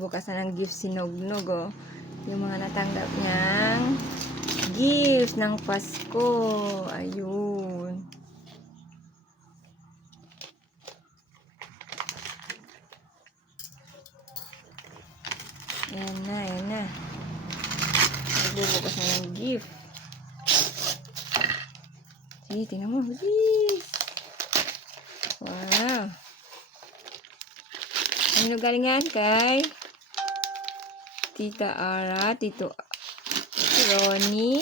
Nagbubukas na ng gift si Nognog, oh. Yung mga natanggap niyang gifts ng Pasko. Ayun. Ayan na, ayan na. Nagbubukas na ng gift. Sige, tingnan mo. Bilis! Wow! Ano galing yan kay Tita Ara, Tito Ronnie,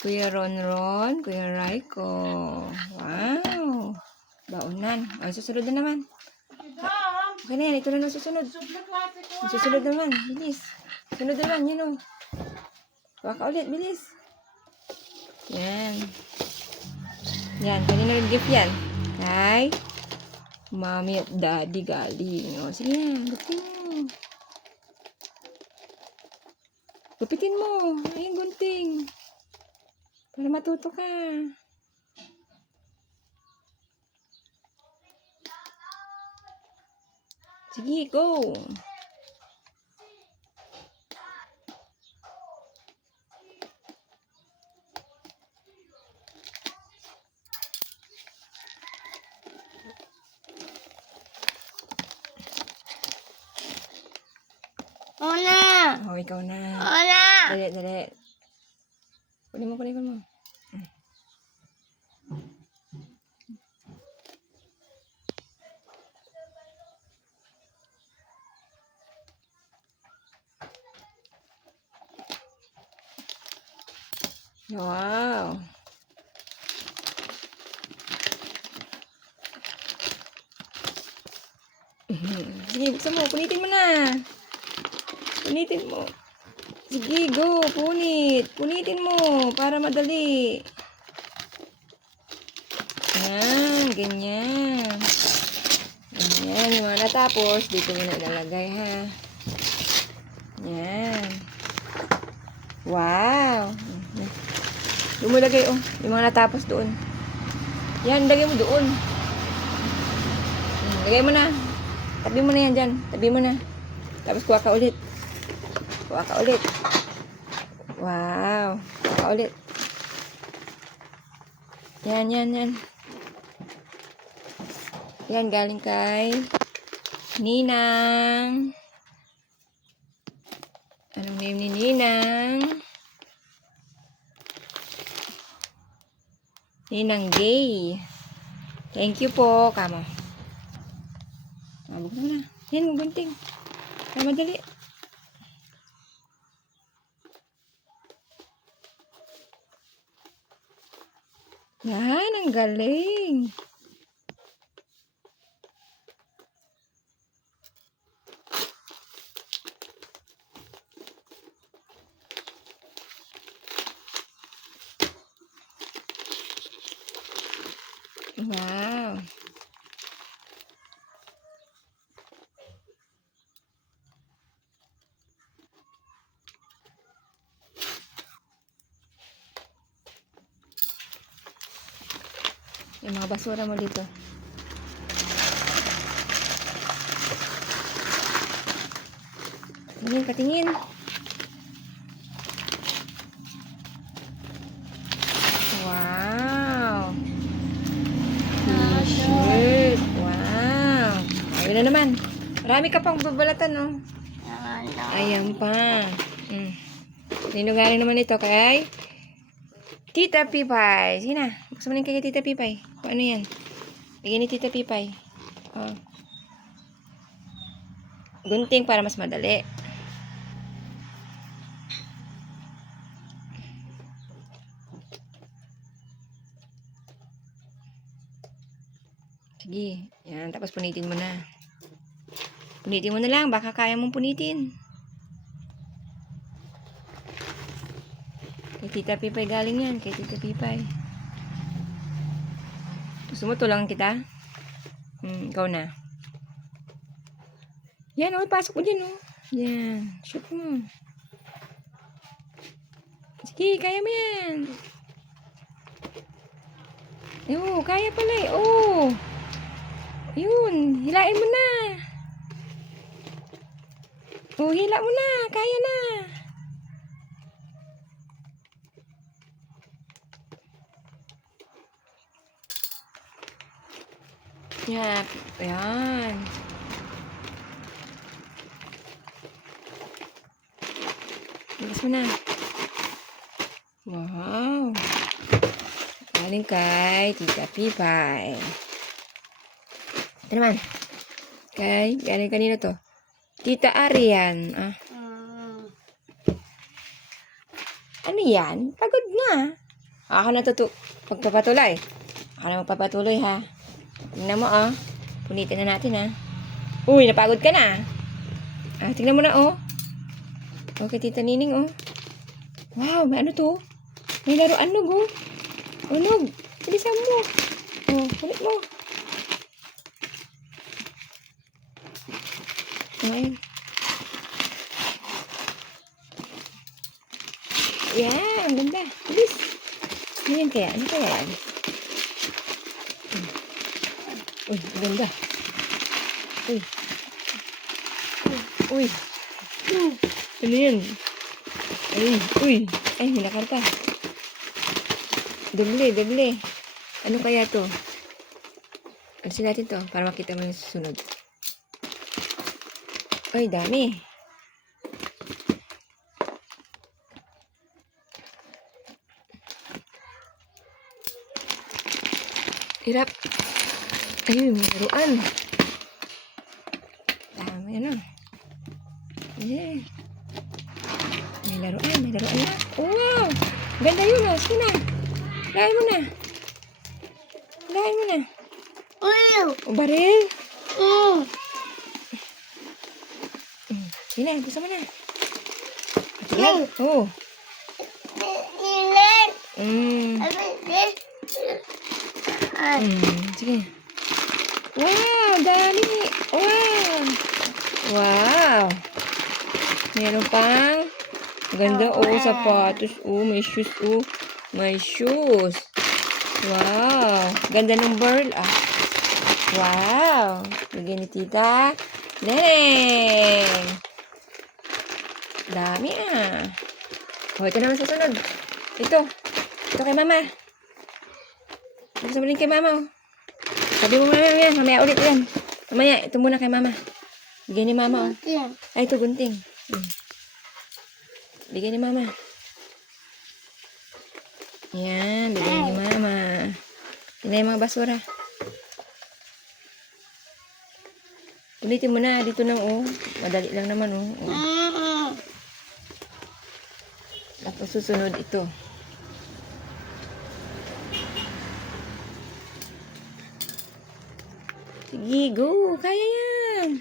Kuya Ronron, Kuya Raiko. Wow! Baunan. Ay, susunod na naman. Okay na yan. Ito na na susunod. Susunod naman. Bilis. Sunod naman. Yan o. Waka ulit. Bilis. Yan. Yan. Kanina rin gift yan. Kay Mami at Daddy galing. O, sige yan. Gupitin mo. Gupitin mo. Ayun, gunting. Para matuto ka. Sige, go. Una! Oh, ikaw na. Una! Dali, dali. Kunin mo, kunin mo. Wow. Sige, buksan mo. Punitin mo na. Punitin mo. Sige, go. Punit. Punitin mo. Para madali. Yan. Ganyan. Yan. Yung mga natapos, dito mo na ilalagay, ha. Yan. Wow. Doon mo lagay, oh. Yung mga natapos doon. Yan, lagay mo doon. Hmm, Lagay mo na. Tabi mo na yan dyan. Tabi mo na. Tapos kuha ka ulit. Kuha ka ulit. Wow. Kuha ulit. Yan, yan, yan. Yan, galing kay Ninang. Anong name ni Ninang? Ninang Gay. Thank you po. Kamo. Mabog mo na. Yan, gunting. Kaya madali. Yan, ang galing. Wow. Yung mga basura mo dito. Tingin, patingin. Wow. T-shirt. Wow. Ayun na naman. Marami ka pang babalatan, no? Ayan pa. Mm. Sino galing naman ito kay? Tita Pipay. Sige na. Buksan mo yung kay Tita Pipay. Ano yan. Bigyan ni Tita Pipay. Oh. Gunting para mas madali. Sige. Yan. Tapos punitin mo na. Punitin mo na lang. Baka kaya mong punitin. Kay Tita Pipay galing yan. Kay Tita Pipay. Gusto mo tulangan kita? Hmm, ikaw na. Yan, oh. Pasok mo dyan, oh. Yan. Shoot mo. Sige, kaya mo yan. Oo, kaya pala eh. Oo. Yun, hilain mo na. Oh, hila mo na. Kaya na. Yan. Ayan. Bilis mo na. Wow. Galing kay Tita Pipay. Ito naman. Kay, galing kanino to? Tita Arian. Ah, ano yan? Pagod na. Ako na tutu magpapatuloy. Ako na magpapatuloy ha. Tingnan mo ah. Punitin na natin ha. Uy, napagod ka na. Ah, tingnan mo na oh. Okay, Tita Nining oh. Wow, may ano to? May laruan nog oh. Oh, nog. Bilisan mo. Oh, kulit mo. Oh, ayun. Yeah, ang ganda. Bilis. Ano kaya? Ano kaya yan? Hmm. Uy, ang ganda. Uy. Uy. Ano yan? Ay, uy. Ay, may nakarta. Doble, doble. Ano kaya to? Alisin natin to para makita mo yung susunod. Ay, dami. Hirap. Ayun, may laruan. Dami ano. Yeah. May laruan, may laruan na. Oh, wow! Ganda yun, oh. Sige na. Lain mo na. Lain mo na. O, baril. Mm. Sige na, gusto mo na. Sige. Oo. Mm. Mm. Sige. Wow, dami. Wow. Wow. Meron pang ganda oh, sapatos oh, may shoes oh. May shoes. Wow. Ganda ng bird ah. Wow. Bigyan ni tita. Neneng. Dami ah. Oh, ito naman sa sunod. Ito. Ito kay mama. Gusto mo rin kay mama oh. Sabi mo mama yan. Mamaya ulit yan. Mamaya, ito muna kay mama. Bigyan ni mama oh. Ay, ito gunting. Hmm. Bigyan ni mama. Yan, bigyan ni mama. Yan na yung mga basura. Ulitin mo na, dito nang oh. Madali lang naman oh. oh. Tapos susunod ito. Sige, go. Kaya yan.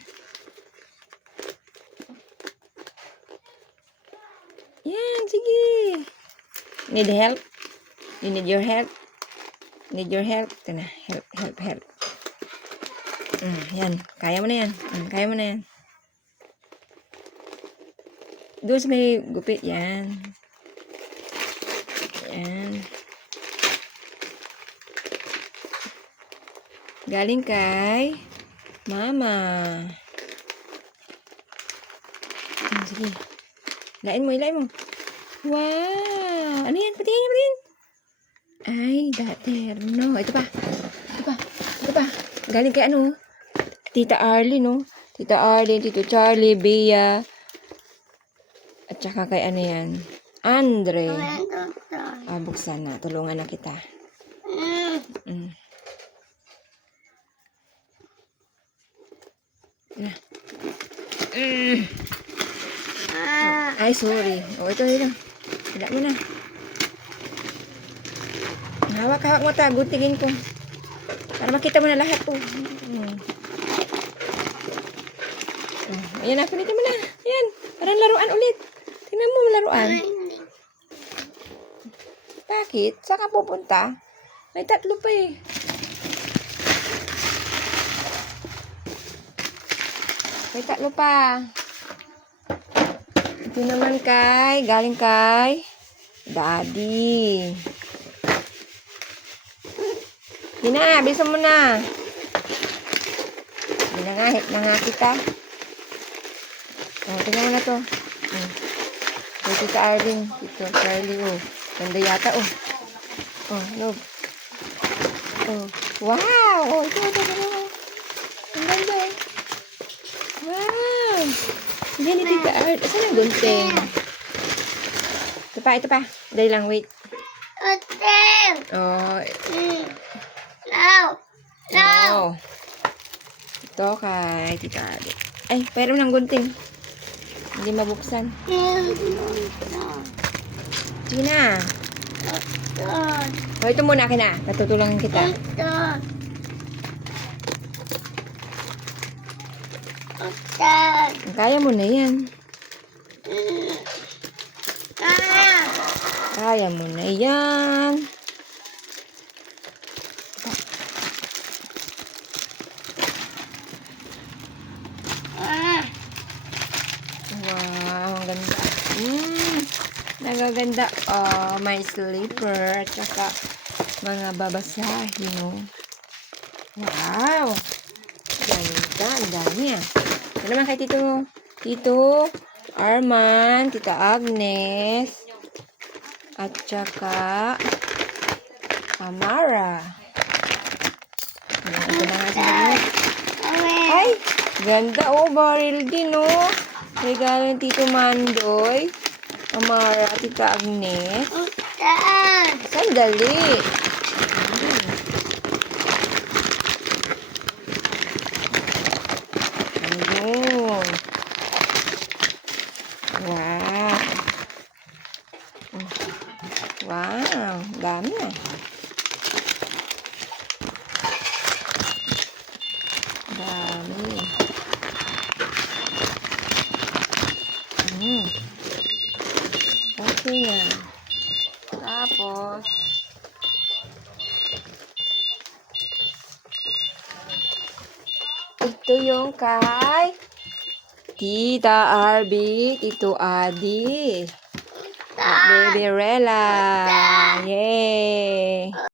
Yan, sige. Need help? You need your help? Need your help? Ito na. Help, help, help. Mm, yan. Kaya mo na yan. Mm, kaya mo na yan. Doon sa may gupit. Yan. Yan. Galing kay Mama. Mm, sige. Lain mo, ilain mo. Wow! Ano yan? Patingin niya, patingin. Ay, dater. No, ito pa. Ito pa. Ito pa. Galing kay ano? Tita Arlie, no? Tita Arlie, Tito Charlie, Bea. At saka kay ano yan? Andre. Ah, buksan na. Tulungan na kita. Mm. Mm. Ay, sorry. O, ito, ito. Wala mo na. Hawak-hawak mo ta. Guntingin ko. Para makita mo na lahat po. Hmm. Oh, ayan na, punitin mo na. Ayan. Parang laruan ulit. Tingnan mo, laruan. Bakit? Saan ka pupunta? May tatlo pa eh. May tatlo pa. Ito naman kay, galing kay Daddy. Hindi na, bilisan mo na. Hindi na nga, hit na nga kita. Oh, tingnan mo na to. Hmm. Kay Tita Arvin. Tito Charlie, oh. Ganda yata, oh. Oh, look. Oh. Wow! Oh, ito, ito, ito. ito. Ang ganda, eh. Wow! Hindi ni Tita Art. Saan ang gunting? Ito pa, ito pa. Dali lang, wait. Hotel. Oh. No. No. no. Ito kay Tita Art. Ay, pero ng gunting. Hindi mabuksan. Sige na. Hotel. O, ito muna akin na. Natutulungan kita. Hotel. Hotel. Kaya mo na yan. Ah. Kaya mo na yan. Ah. Wow, ang ganda. Mm, nagaganda. Oh, may slipper. At saka mga babasahin, oh. Wow. Ganda. Ang dami, ah. Ano naman kay Tito? Tito Arman, Tita Agnes, at saka Amara. Ito na nga. Amen. Ay, ganda oh, baril din oh. Regalo ni Tito Mandoy. Amara, Tita Agnes. Hotel. Sandali. Ayun. Wow. Wow. Dami ah. Dami. Hmm. Na. Tapos, ito yung kay Tita Arby, Tito Adi, at Baby Rela. Yay!